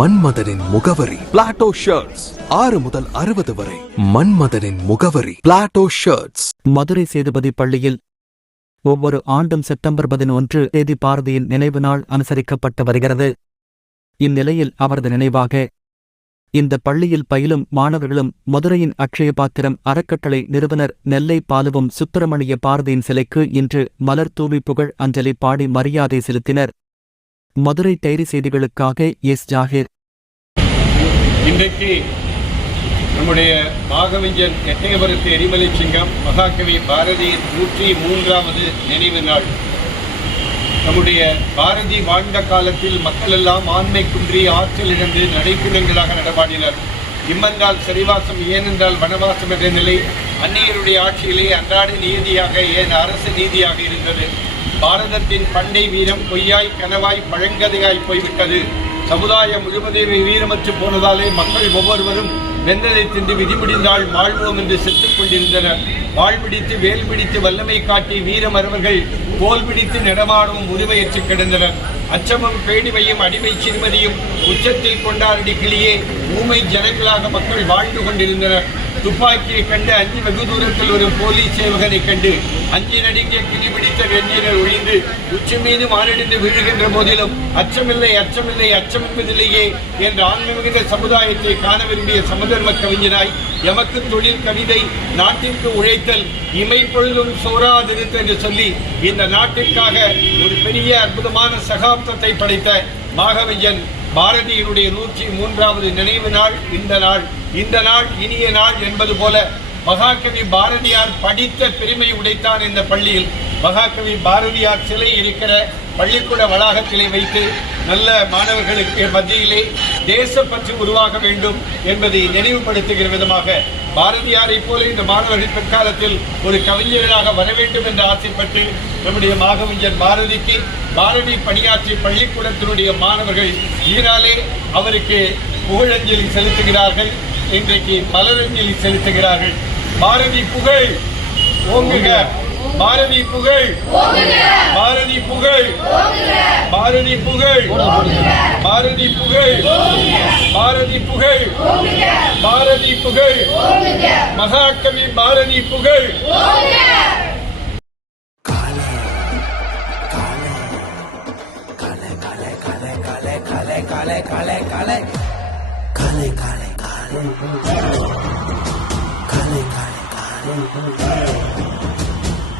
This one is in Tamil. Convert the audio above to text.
மன்மதனின் முகவரி. பிளாட்டோ ஷர்ட்ஸ் ஆறு முதல் அறுபது வரை. மன்மதனின் முகவரி. பிளாட்டோ ஷர்ட்ஸ் மதுரை சேதுபதி பள்ளியில் ஒவ்வொரு ஆண்டும் செப்டம்பர் பதினொன்று தேதி பாரதியின் நினைவு நாள் அனுசரிக்கப்பட்டு வருகிறது. இந்நிலையில் அவரது நினைவாக இந்த பள்ளியில் பயிலும் மாணவர்களும் மதுரையின் அக்ஷய பாத்திரம் அறக்கட்டளை நிறுவனர் நெல்லை பாலுவும் சுப்பிரமணிய பாரதியின் சிலைக்கு இன்று மலர் தூவி புகழ் அஞ்சலி பாடி மரியாதை செலுத்தினர். மதுரை டைரி செய்திகளுக்காக எஸ். ஜாகிர். இன்றைக்கு நம்முடைய பாகவிஞ்சன் எட்டயபுரத்து எரிமலை சிங்கம் மகாகவி பாரதியின் நூற்றி மூன்றாவது நினைவு நாள். நம்முடைய பாரதி வாழ்ந்த காலத்தில் மக்கள் எல்லாம் ஆண்மை குன்றி ஆற்றல் இழந்து நடைக்குணங்களாக நடமாடினர். இம்மன்றால் சரிவாசம் ஏனென்றால் வனவாசம் என்ற நிலை அந்நியருடைய ஆட்சியிலே அன்றாட நீதியாக ஏன் அரசு நீதியாக இருந்தது. பாரதத்தின் பண்டை வீரம் பொய்யாய் கனவாய் பழங்கதையாய் போய்விட்டது. சமுதாயம் முழுவதுமே வீரமற்று போனதாலே மக்கள் ஒவ்வொருவரும் வெந்ததை தின்று விதிமுடிந்தால் வாழ்வோம் என்று செத்துக் கொண்டிருந்தனர். வாழ் பிடித்து வேல் பிடித்து வல்லமை காட்டி வீரமரவர்கள் கோல் பிடித்து நடமாடவும் உரிமையற்று கிடந்தனர். அச்சமும் பேணிமையும் அடிமை சிறுமதியும் உச்சத்தில் கொண்டாடி கிளியே ஊமை ஜனங்களாக மக்கள் வாழ்ந்து கொண்டிருந்தனர். துப்பாக்கியை கண்டு அஞ்சு வெகு தூரத்தில் ஒரு போலீஸ் சேவகனை கண்டு அஞ்சு நடுங்கிய கிளி பிடித்த வெஞ்சினர் ஒழிந்து உச்சி மீது மாரடிந்து விழுகின்ற போதிலும் அச்சமில்லை அச்சமில்லை அச்சம் என்பதில்லையே என்ற ஆன்ம மிகுந்த சமுதாயத்தை காண விரும்பிய சமதர்ம கவிஞனாய் எமக்கு தொழில் கவிதை நாட்டிற்கு உழைத்தல் இமை பொழுதும் என்று சொல்லி இந்த நாட்டிற்காக ஒரு பெரிய அற்புதமான சகாப்தத்தை படைத்த மாகவியன் பாரதியினுடைய நூற்றி மூன்றாவது நினைவு நாள் இந்த நாள் இந்த நாள் இனிய நாள் என்பது போல மகாகவி பாரதியார் படித்த பெருமை உடைத்தான் இந்த பள்ளியில். மகாகவி பாரதியார் சிலை இருக்கிற பள்ளிக்கூட வளாகத்திலே வைத்து நல்ல மாணவர்களுக்கு மத்தியிலே தேசப்பற்று உருவாக வேண்டும் என்பதை நினைவுபடுத்துகிற விதமாக பாரதியாரை போல இந்த மாணவர்கள் பிற்காலத்தில் ஒரு கவிஞர்களாக வர வேண்டும் என்று ஆசைப்பட்டு நம்முடைய மாகவிஞர் பாரதிக்கு பாரதி பணியாற்றிய பள்ளிக்கூடத்தினுடைய மாணவர்கள் ஈராலே அவருக்கு புகழஞ்சலி செலுத்துகிறார்கள். இன்றைக்கு மலரஞ்சலி செலுத்துகிறார்கள். பாரதி புகழ் ஓங்குக. பாரதி புகழ் பாரதி புகழ் பாரதி புகழ் பாரதி புகழ் பாரதி புகழ் பாரதி புகழ் மகாகவி பாரதி புகழ்